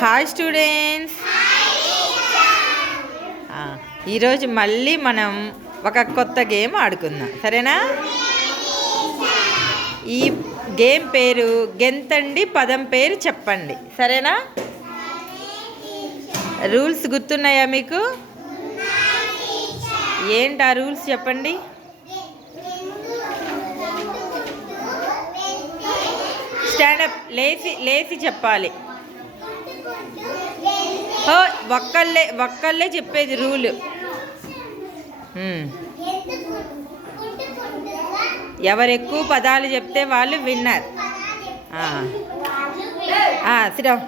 Hi students, ఈరోజు మళ్ళీ మనం ఒక కొత్త గేమ్ ఆడుకుందాం, సరేనా? ఈ గేమ్ పేరు గెంతండి, పదం పేరు చెప్పండి, సరేనా? రూల్స్ గుర్తున్నాయా మీకు? ఏంటి ఆ రూల్స్ చెప్పండి. స్టాండప్, లేచి చెప్పాలి. ఒక్కళ్ళే చెప్పేది రూలు. ఎవరు ఎక్కువ పదాలు చెప్తే వాళ్ళు విన్నర్. శ్రీరామ్,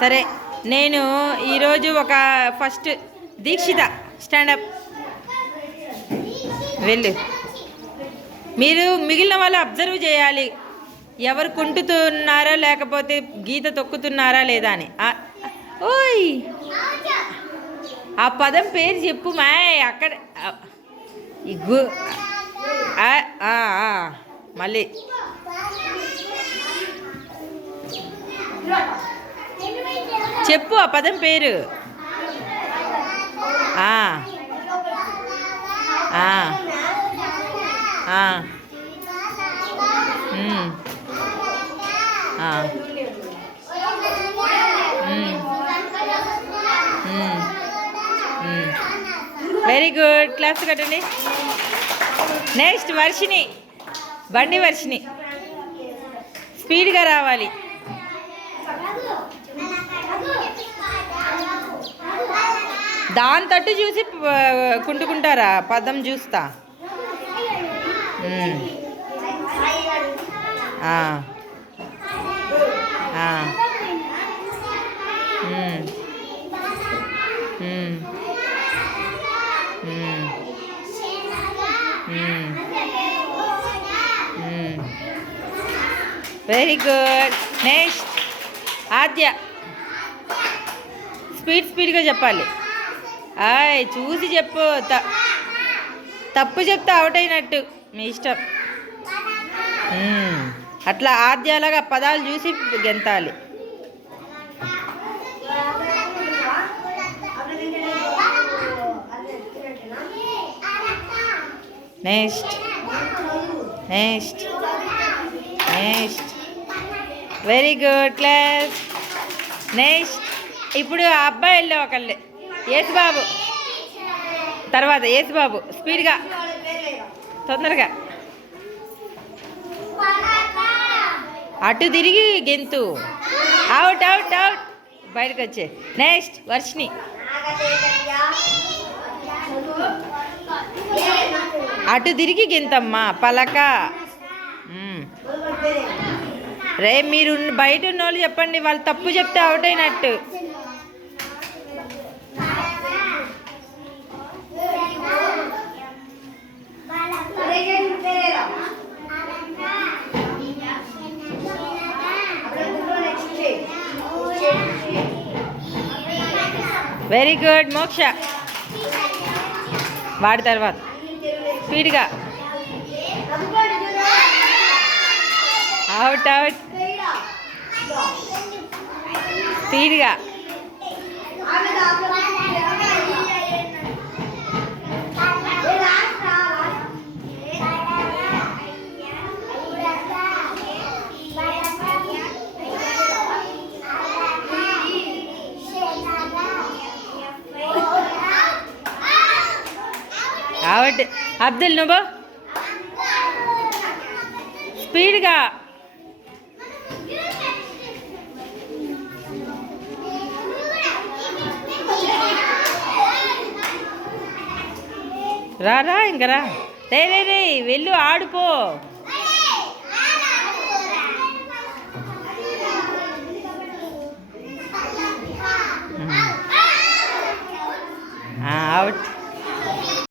సరే. నేను ఈరోజు ఫస్ట్ దీక్షిత, స్టాండప్, వెళ్ళు. మీరు మిగిలిన వాళ్ళు అబ్జర్వ్ చేయాలి, ఎవరు కుంటుతున్నారా లేకపోతే గీత తొక్కుతున్నారా లేదా అని. ఓయ్, ఆ పదం పేరు చెప్పు మాయ్. అక్కడ మళ్ళీ చెప్పు ఆ పదం పేరు. వెరీ గుడ్, క్లాస్ కట్టండి. నెక్స్ట్ వర్షిని, బండి వర్షిని, స్పీడ్గా రావాలి. దాని తట్టు చూసి కుంటుకుంటారా? పదం చూస్తా. Very good. నెక్స్ట్ ఆద్య, స్పీడ్గా చెప్పాలి. చూసి చెప్పు, తప్పు చెప్తే అవుట్ అయినట్టు, మీ ఇష్టం. అట్లా ఆద్యాలాగా పదాలు చూసి గెంతాలి. Next very good class. Next ఇప్పుడు ఆ అబ్బాయిల్లో ఒకళ్ళే, యేసుబాబు తర్వాత యేసుబాబు, స్పీడ్గా, తొందరగా అటు తిరిగి గెంతు. అవుట్, బయటకు వచ్చే. నెక్స్ట్ వర్షిని, అటు తిరిగి గెంతమ్మా, పలక. రే, మీరు బయట ఉన్న వాళ్ళు చెప్పండి, వాళ్ళు తప్పు చెప్తే అవుట్ అయినట్టు. వెరీ గుడ్ మోక్ష, వాడి తర్వాత స్పీడ్గా. అవుట్, స్పీడ్గా. అవుట్. అబ్దుల్, నువ్వు స్పీడ్గా. రా, ఇంకా రా. రే, వెళ్ళు, ఆడుపో.